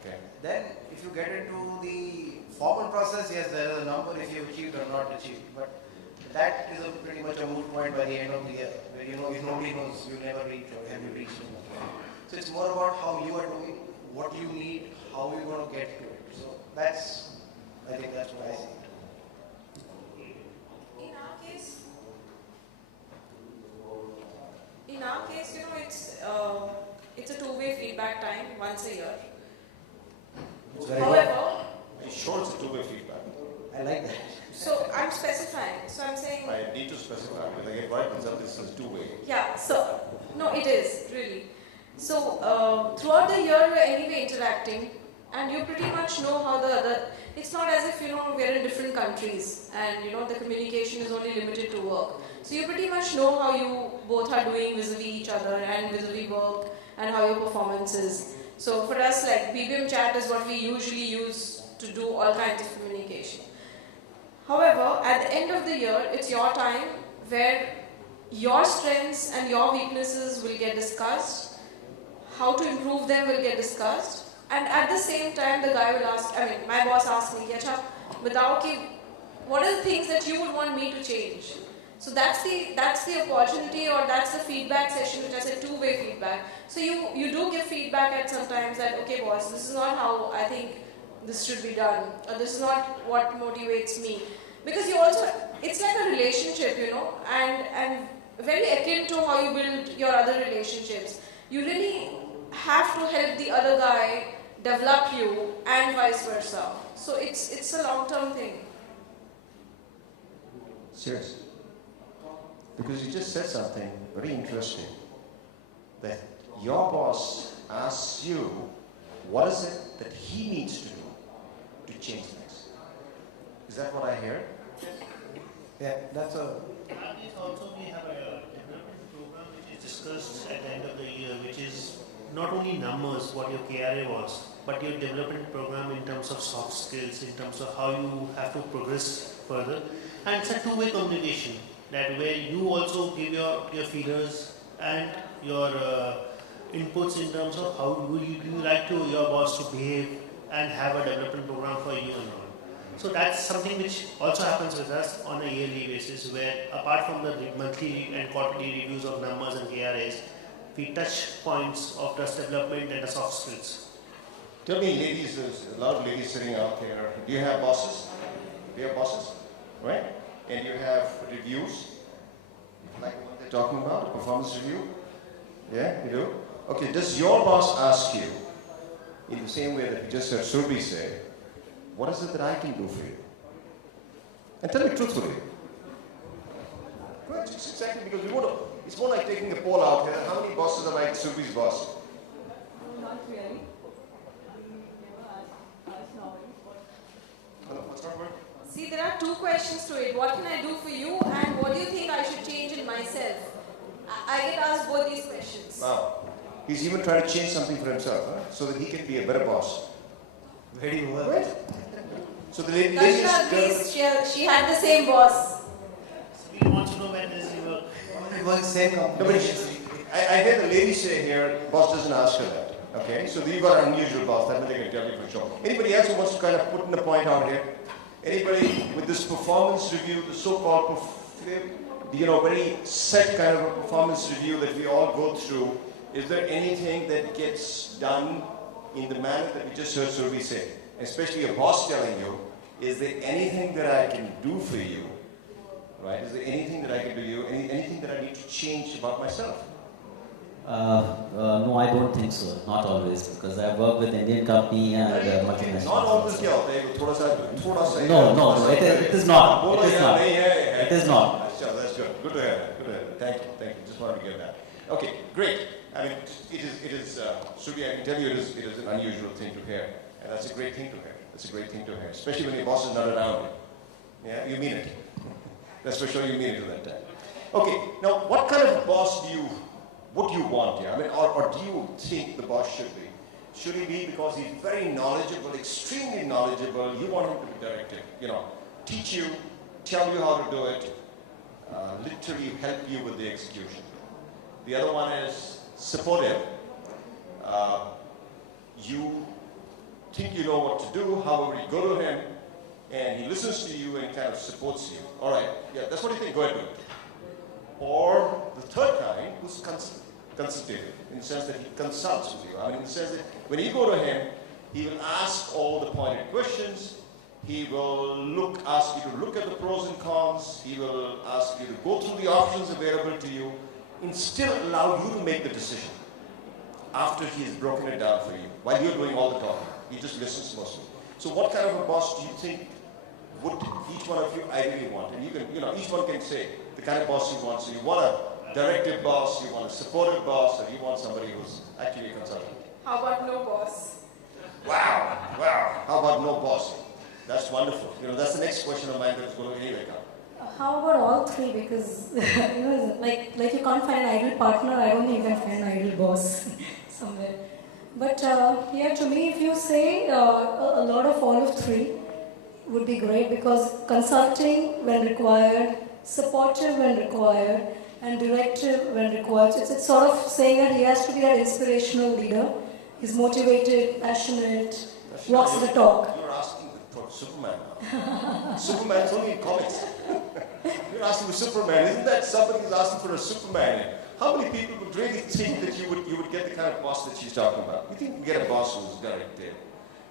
Okay. Then if you get into the formal process, yes, there is a number if you achieved or not achieved. But that is pretty much a moot point by the end of the year, where if nobody knows, you'll never reach or have you reached. So it's more about how you are doing, what you need, how you're going to get to it. So I think that's what I see. In our case, it's a two-way feedback time once a year. However, However, are you sure it's a two-way feedback? I like that. so I'm specifying. So I'm saying, I need to specify because I get right myself. This is two-way. yeah. So no, it is really. So throughout the year we're anyway interacting, and you pretty much know how the other. It's not as if we're in different countries, and the communication is only limited to work. So you pretty much know how you both are doing vis-a-vis each other and vis-a-vis work, and how your performance is. So for us, like BBM chat is what we usually use to do all kinds of communication. However, at the end of the year, it's your time where your strengths and your weaknesses will get discussed, how to improve them will get discussed, and at the same time, the guy will ask, my boss asked me, what are the things that you would want me to change? So that's the opportunity, or that's the feedback session, which I said two-way feedback. So you do give feedback at some times that, okay boss, this is not how I think this should be done, or this is not what motivates me. Because it's like a relationship, and very akin to how you build your other relationships. You really have to help the other guy develop you, and vice versa. So it's a long-term thing. Seriously. Because you just said something very interesting, that your boss asks you, what is it that he needs to do to change things? Is that what I hear? Yeah, that's a. Also, we have a development program which is discussed at the end of the year, which is not only numbers, what your KRA was, but your development program in terms of soft skills, in terms of how you have to progress further. And it's a two-way communication, that where you also give your feelers and your inputs in terms of how would you like to your boss to behave and have a development program for you and all. So that's something which also happens with us on a yearly basis, where apart from the monthly and quarterly reviews of numbers and KRAs, we touch points of trust development and the soft skills. Tell me, ladies, there's a lot of ladies sitting out there. Do you have bosses? Do you have bosses? Right? And you have reviews? Like what they're talking about, a performance review? Yeah, you do? Okay, does your boss ask you, in the same way that you just heard Surbi say, what is it that I can do for you? And tell me truthfully. Right, exactly, because it's more like taking a poll out here. How many bosses are like Surbi's boss? No, not really. What's not working? See, there are two questions to it. What can I do for you, and what do you think I should change in myself? I get asked both these questions. Wow. He's even trying to change something for himself, huh? So that he can be a better boss. Very well. Right? So the lady Darshana agrees, she had the same boss. We want to know when does he work. It was the same No, company. but I hear the lady say here, boss doesn't ask her that. Okay? So you've got an unusual boss, that's what they can tell you for sure. Anybody else who wants to kind of put in a point out here? Anybody with this performance review, the so-called, very set kind of a performance review that we all go through, is there anything that gets done in the manner that we just heard Surbi say? Especially a boss telling you, is there anything that I can do for you? Right? Is there anything that I can do you? Anything that I need to change about myself? No, I don't think so. Not always, because I work with Indian company and multinational. Not always, yeah. No, it is not. It is not. It is not. That's good. Good to hear that. Good to hear that. Thank you. Just wanted to get that. Okay, great. I mean, it is. Surbi, I can tell you, it is an unusual thing to hear, and that's a great thing to hear. That's a great thing to hear, especially when your boss is not around you. Yeah, you mean it. That's for sure. You mean it to that time. Okay. Now, what kind of boss would you want here? I mean, or do you think the boss should be? Should he be because he's very knowledgeable, extremely knowledgeable? You want him to be directive, teach you, tell you how to do it, literally help you with the execution. The other one is supportive. You think you know what to do, however you go to him, and he listens to you and kind of supports you. All right, yeah, that's what you think, go ahead and do it. Or the third kind, who's consultative, in the sense that he consults with you. I mean, in the sense that when you go to him, he will ask all the pointed questions. He will ask you to look at the pros and cons. He will ask you to go through the options available to you. and still allow you to make the decision after he's broken it down for you, while you're doing all the talking. He just listens mostly. So what kind of a boss do you think would each one of you ideally want? And you can, each one can say the kind of boss you want. So you want a directive boss, you want a supportive boss, or you want somebody who's actually a consultant. How about no boss? Wow. How about no boss? That's wonderful. That's the next question of mine that's going to anyway come. How about all three? Because like you can't find an ideal partner. I don't think you can find an ideal boss somewhere. But to me, if you say a lot of all of three would be great, because consulting when required, supportive when required, and directive when required. It's sort of saying that he has to be that inspirational leader. He's motivated, passionate, walks the talk. You're asking for Superman now. Superman's only in comics. You're asking for Superman. Isn't that somebody who's asking for a Superman? How many people would really think that you would get the kind of boss that she's talking about? You think you get a boss who's directive,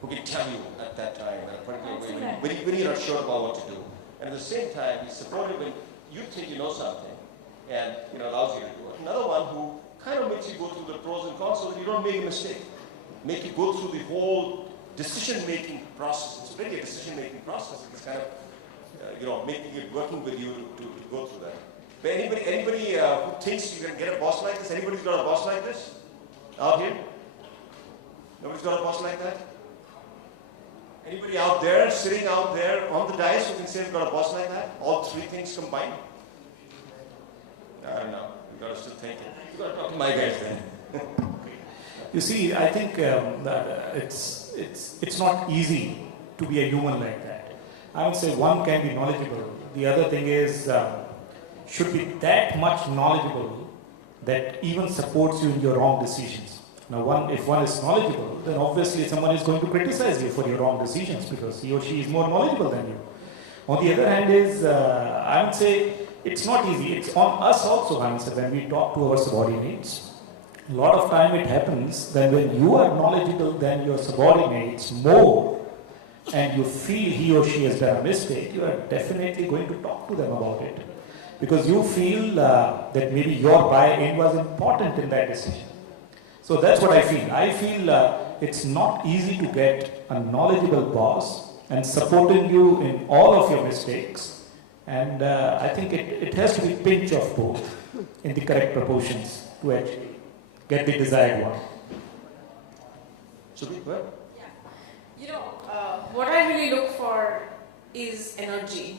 who can tell you at that time, at a particular way, when you're not sure about what to do. And at the same time, he's supportive when you think you know something, and allows you to do it. Another one who kind of makes you go through the pros and cons so that you don't make a mistake. Make you go through the whole decision-making process. It's really a decision-making process. It's kind of, making it, working with you to go through that. But anybody who thinks you can get a boss like this? Anybody's got a boss like this? Out here? Nobody's got a boss like that? Anybody out there, sitting out there on the dais who can say they've got a boss like that? All three things combined? I don't know. You've got to still think it. You've got to talk to my guys then. You see, I think that it's not easy to be a human like that. I would say one can be knowledgeable. The other thing is should be that much knowledgeable that even supports you in your wrong decisions. Now, if one is knowledgeable, then obviously someone is going to criticize you for your wrong decisions because he or she is more knowledgeable than you. On the other hand is, I would say, it's not easy. It's on us also, I would say, when we talk to our subordinates. A lot of time it happens that when you are knowledgeable than your subordinates more, and you feel he or she has done a mistake, you are definitely going to talk to them about it. Because you feel that maybe your buy-in was important in that decision. So that's what I feel. I feel it's not easy to get a knowledgeable boss and supporting you in all of your mistakes. And I think it has to be pinch of both in the correct proportions to actually get the desired one. So, well, what I really look for is energy.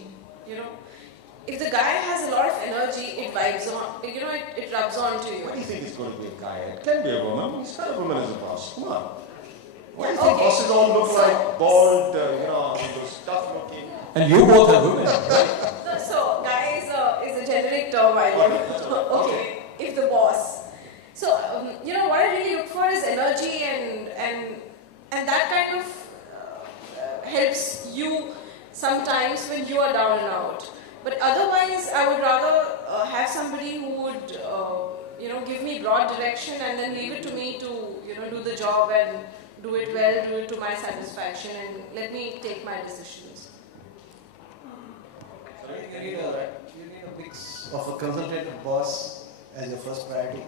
If the guy has a lot of energy, it vibes on. It rubs on to you. What do you think is going to be a guy? It can be a woman. He's got a woman as a boss. Come on. Why do you think bosses all look like bald, those tough looking? And you both are women, right? So, guy is a generic term, I know. Okay. If the boss. So, what I really look for is energy and that kind of helps you sometimes when you are down and out. But otherwise, I would rather have somebody who would, give me broad direction and then leave it to me to, do the job and do it well, do it to my satisfaction, and let me take my decisions. So you need a mix of a consultant and boss as your first priority.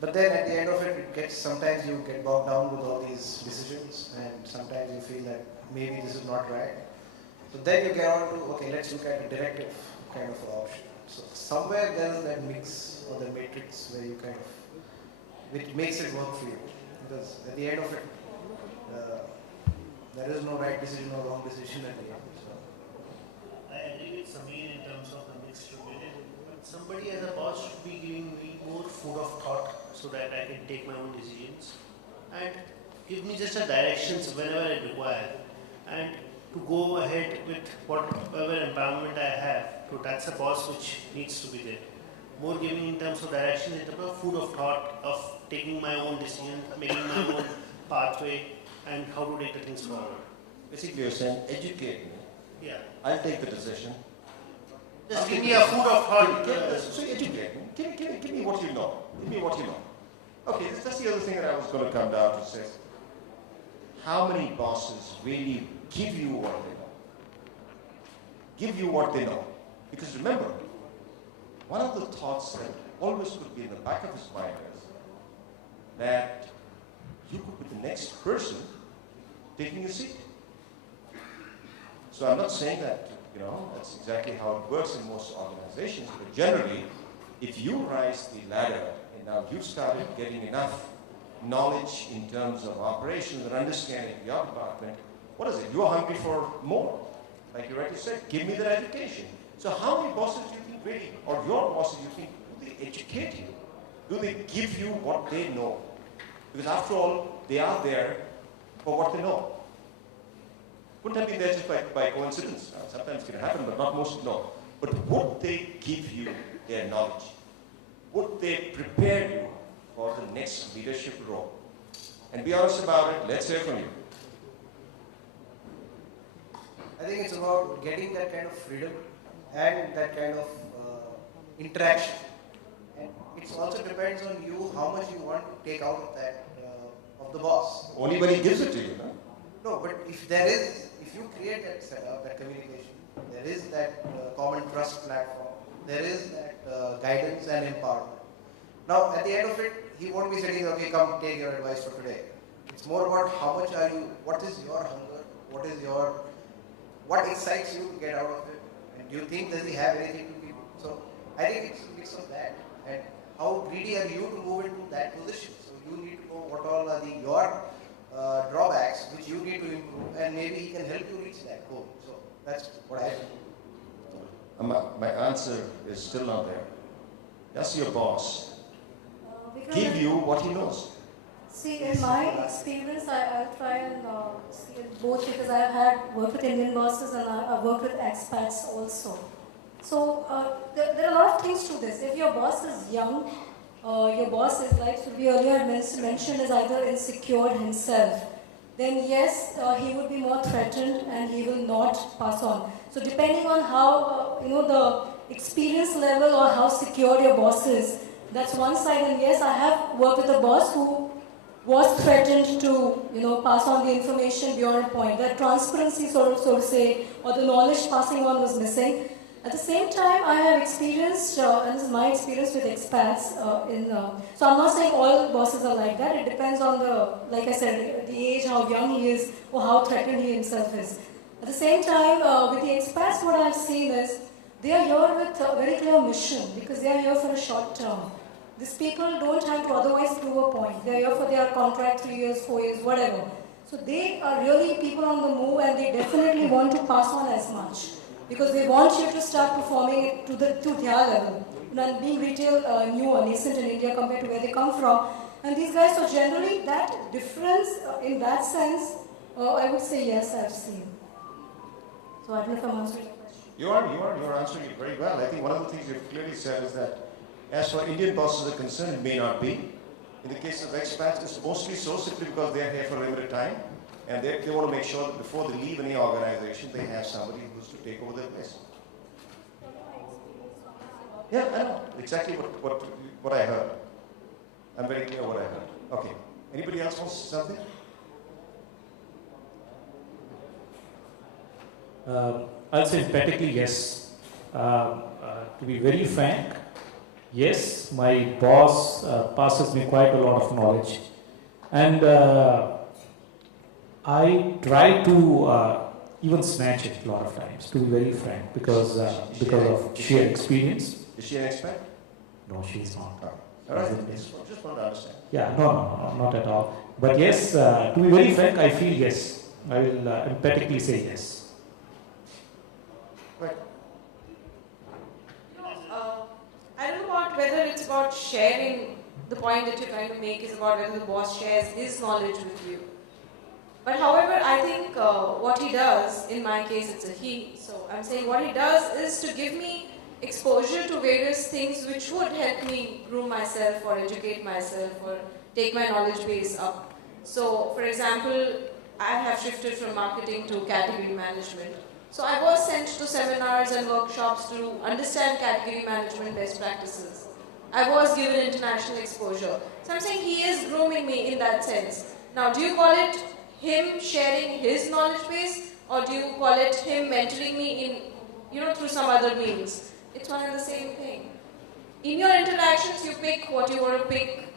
But then at the end of it, sometimes you get bogged down with all these decisions, and sometimes you feel that maybe this is not right. So then you get on to, okay, let's look at a directive kind of option. So somewhere there is that mix or the matrix where you which makes it work for you. Because at the end of it, there is no right decision or wrong decision at the end. So. I agree with Sameer in terms of the mixed opinion. Somebody as a boss should be giving me more food of thought so that I can take my own decisions and give me just a directions whenever I require, and to go ahead with whatever empowerment I have. So that's a boss which needs to be there. More giving in terms of direction, in terms of food of thought, of taking my own decisions, making my own pathway, and how to take the things forward. Basically, you're saying, educate me. Yeah. I'll take the decision. Just give me a food of thought. So educate me. Give me what you know. Give me what you know. Okay, that's the other thing that I was going to come down to say. How many bosses really give you what they know? Give you what they know. Because remember, one of the thoughts that always could be in the back of his mind is that you could be the next person taking a seat. So I'm not saying that, that's exactly how it works in most organizations, but generally, if you rise the ladder and now you started getting enough knowledge in terms of operations and understanding your department, what is it? You're hungry for more. Like you rightly said, give me that education. So how many bosses do you think really, or your bosses do you think, do they educate you? Do they give you what they know? Because after all, they are there for what they know. Couldn't have been there just by coincidence. Sometimes it can happen, but not most, no. But would they give you their knowledge? Would they prepare you for the next leadership role? And be honest about it, let's hear from you. I think it's about getting that kind of freedom and that kind of interaction. And it also depends on you how much you want to take out of that, of the boss. Only when he gives it to you, no? No, but if you create that setup, that communication, there is that common trust platform, there is that guidance and empowerment. Now, at the end of it, he won't be saying, okay, come take your advice for today. It's more about how much are you, what is your hunger, what excites you to get out of it, and do you think does he have anything to give? So, I think it's a mix of that, and how greedy are you to move into that position? So, you need to know what all are your drawbacks which you need to improve, and maybe he can help you reach that goal. So that's what I do. My answer is still not there. That's your boss. Give you what he knows. See, in my experience, I'll try and see it both, because I've had worked with Indian bosses and I've worked with expats also. So there are a lot of things to this. If your boss is young, your boss is, like Surbi earlier mentioned, is either insecure himself, then yes, he would be more threatened and he will not pass on. So depending on how, the experience level or how secure your boss is, that's one side. And yes, I have worked with a boss who was threatened to, pass on the information beyond a point. That transparency, so to say, or the knowledge passing on was missing. At the same time, I have experienced, and this is my experience with expats, so I'm not saying all bosses are like that. It depends on like I said, the age, how young he is, or how threatened he himself is. At the same time, with the expats, what I've seen is, they are here with a very clear mission, because they are here for a short term. These people don't have to otherwise prove a point. They are here for their contract, 3 years, 4 years, whatever. So they are really people on the move, and they definitely want to pass on as much, because they want you to start performing it to their level. And being retail new or nascent in India compared to where they come from. And these guys, so generally that difference in that sense, I would say yes, I've seen. So I don't know if I'm answering your question. You're answering it very well. I think one of the things you've clearly said is that as far as Indian bosses are concerned, it may not be. In the case of expats, it's mostly so simply because they're here for a limited time. And they want to make sure that before they leave any organization, they have somebody who's to take over their place. Yeah, I know exactly what I heard. I'm very clear what I heard. Okay. Anybody else wants something? I'll say emphatically yes. To be very frank, yes, my boss passes me quite a lot of knowledge. And I try to even snatch it a lot of times, to be very frank, because of sheer experience. Is she an expat? No, she's not. All right, just want to understand. Yeah, no, not at all. But yes, to be very frank, I feel yes. I will emphatically say yes. Right. I don't know whether it's about sharing. The point that you're trying to make is about whether the boss shares his knowledge with you. But however, I think what he does, in my case it's a he, so I'm saying what he does is to give me exposure to various things which would help me groom myself or educate myself or take my knowledge base up. So for example, I have shifted from marketing to category management. So I was sent to seminars and workshops to understand category management best practices. I was given international exposure. So I'm saying he is grooming me in that sense. Now, do you call it him sharing his knowledge base, or do you call it him mentoring me in, through some other means? It's one and the same thing. in your interactions, you pick what you want to pick,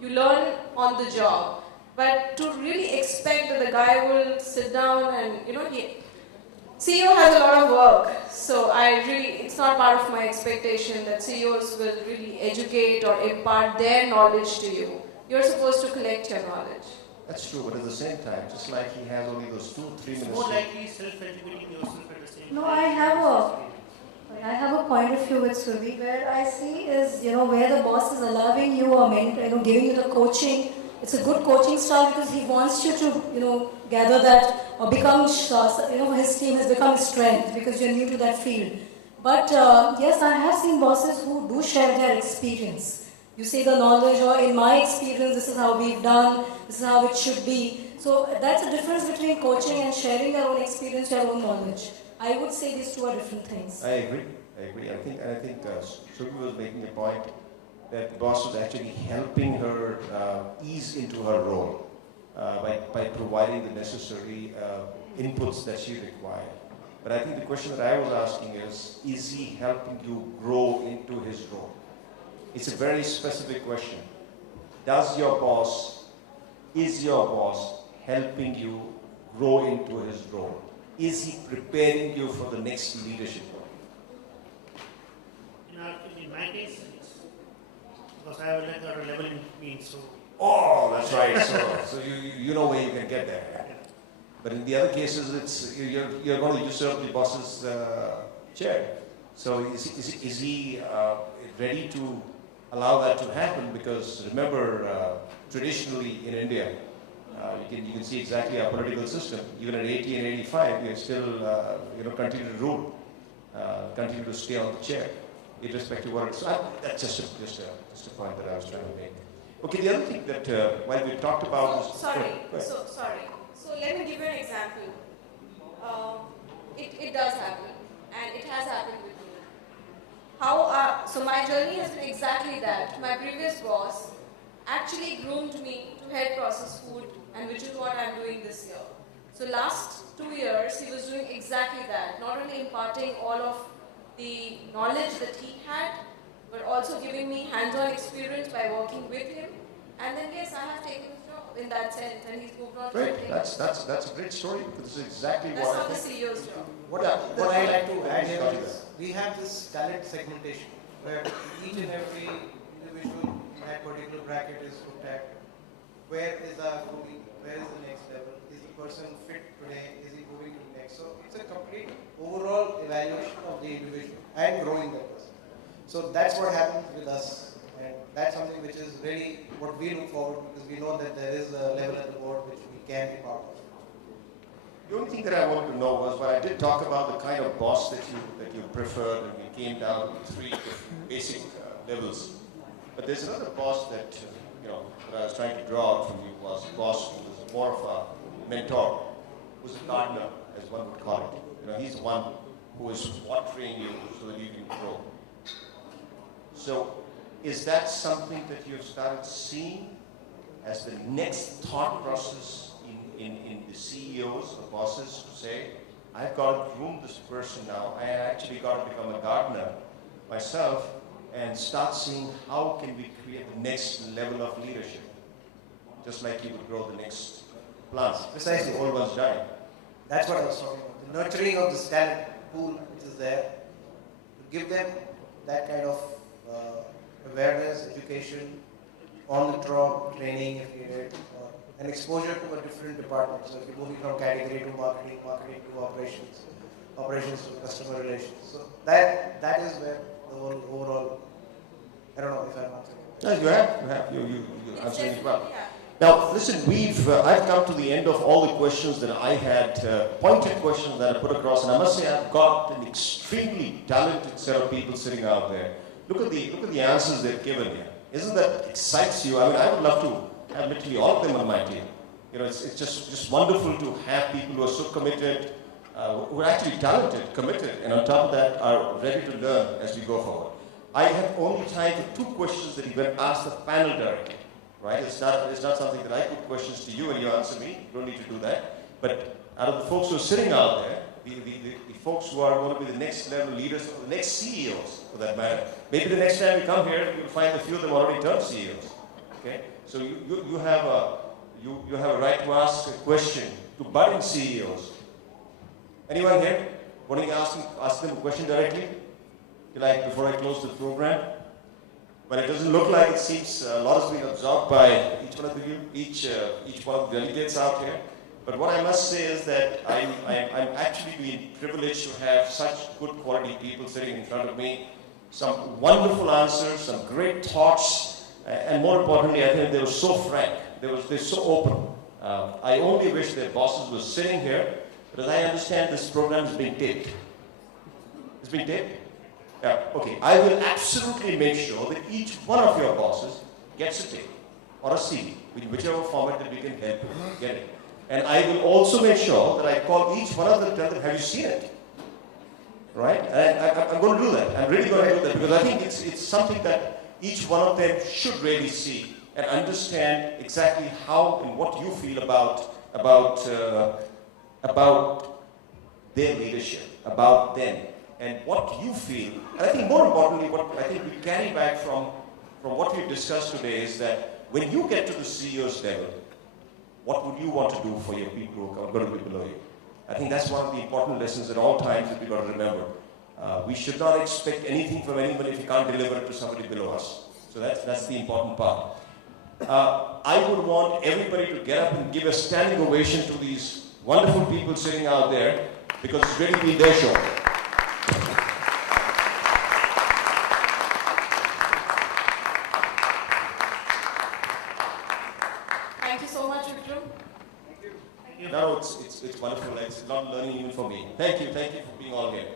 you learn on the job. But to really expect that the guy will sit down and, CEO has a lot of work, so it's not part of my expectation that CEOs will really educate or impart their knowledge to you. You're supposed to collect your knowledge. That's true, but at the same time, just like he has only those 2-3 minutes. More likely self-educating yourself at the same time. No, I have a point of view with Survi. Where I see is, where the boss is allowing you or giving you the coaching. It's a good coaching style because he wants you to, gather that or become, his team has become his strength because you're new to that field. But yes, I have seen bosses who do share their experience. You say the knowledge, or in my experience, this is how we've done, this is how it should be. So that's the difference between coaching and sharing your own experience, your own knowledge. I would say these two are different things. I agree. I think Survi was making a point that the boss was actually helping her ease into her role by providing the necessary inputs that she required. But I think the question that I was asking is he helping you grow into his role? It's a very specific question. Is your boss helping you grow into his role? Is he preparing you for the next leadership role? In my case, yes. Because I have like a level in me, so. Oh, that's right. So you know where you can get there. Yeah. But in the other cases, you're going to usurp the boss's chair. So is he ready to allow that to happen? Because remember, traditionally in India, you can see exactly our political system. Even at 80 and 85, we still continue to rule, continue to stay on the chair, irrespective of what. So that's just a point that I was trying to make. Okay, the other thing that while we talked about. Sorry. So let me give you an example. It does happen, and it has happened with me. So my journey has been exactly that. My previous boss actually groomed me to head processed food, and which is what I'm doing this year. So last 2 years, he was doing exactly that, not only imparting all of the knowledge that he had, but also giving me hands-on experience by working with him. And then yes, I have taken his job in that sense, and he's moved on. Great, that's a great story because this is exactly that's what not the CEO's job. What I like to add here is we have this talent segmentation where each and every individual in that particular bracket is looked at. Where is our moving? Where is the next level? Is the person fit today? Is he moving to the next? So it's a complete overall evaluation of the individual and growing that person. So that's what happens with us, and that's something which is really what we look forward, because we know that there is a level at the board which we can be part of. The only thing that I wanted to know was, but I did talk about the kind of boss that you preferred, and we came down to 3 basic levels. But there's another boss that that I was trying to draw out from you was a boss who was more of a mentor, who's a gardener, as one would call it. He's the one who is watering you so that you can grow. So, is that something that you've started seeing as the next thought process in the CEOs or bosses to say, I've got to groom this person now. I actually got to become a gardener myself and start seeing how can we create the next level of leadership, just like you would grow the next plants. Precisely. The old ones dying. That's what I was talking about. The nurturing of this talent pool which is there, to give them that kind of awareness, education, on-the-job training if needed, and exposure to a different department. So if you're moving from category to marketing, marketing to operations, operations to customer relations. So that is where the whole overall, I don't know if I'm answering. No, you have. You're answering it well. Now, listen, I've come to the end of all the questions that I had, pointed questions that I put across, and I must say I've got an extremely talented set of people sitting out there. Look at the answers they've given here. Isn't that excites you? I mean, I would love to have literally all of them on my team. It's just wonderful to have people who are so committed, who are actually talented, committed, and on top of that are ready to learn as we go forward. I have only time for 2 questions that you can ask the panel directly. Right? It's not something that I put questions to you and you answer me. You don't need to do that. But out of the folks who are sitting out there, the folks who are going to be the next level leaders, or the next CEOs for that matter. Maybe the next time you come here, you'll find a few of them already turned CEOs. Okay? So you have a right to ask a question to budding CEOs. Anyone here wanting to ask them a question directly? Like before I close the program? But it doesn't look like it seems a lot has been absorbed by each one of you, each one of the delegates out here. But what I must say is that I'm actually being privileged to have such good quality people sitting in front of me. Some wonderful answers, some great thoughts, and more importantly, I think they were so frank. They're so open. I only wish their bosses were sitting here, because I understand this program is being taped. It's being taped? Yeah, okay. I will absolutely make sure that each one of your bosses gets a tape or a CD, whichever format that we can help you get it. And I will also make sure that I call each one of them and tell them, have you seen it? Right? And I'm going to do that. I'm really going to do that, because I think it's something that each one of them should really see and understand exactly how and what you feel about their leadership, about them, and what you feel. And I think more importantly, what I think we carry back from what we've discussed today is that when you get to the CEO's level, what would you want to do for your people who are going to be below you? I think that's one of the important lessons at all times that we've got to remember. We should not expect anything from anybody if you can't deliver it to somebody below us. So that's the important part. I would want everybody to get up and give a standing ovation to these wonderful people sitting out there, because it's really been their show. Thank you so much, Vikram. No, it's wonderful. It's not learning even for me. Thank you for being all here.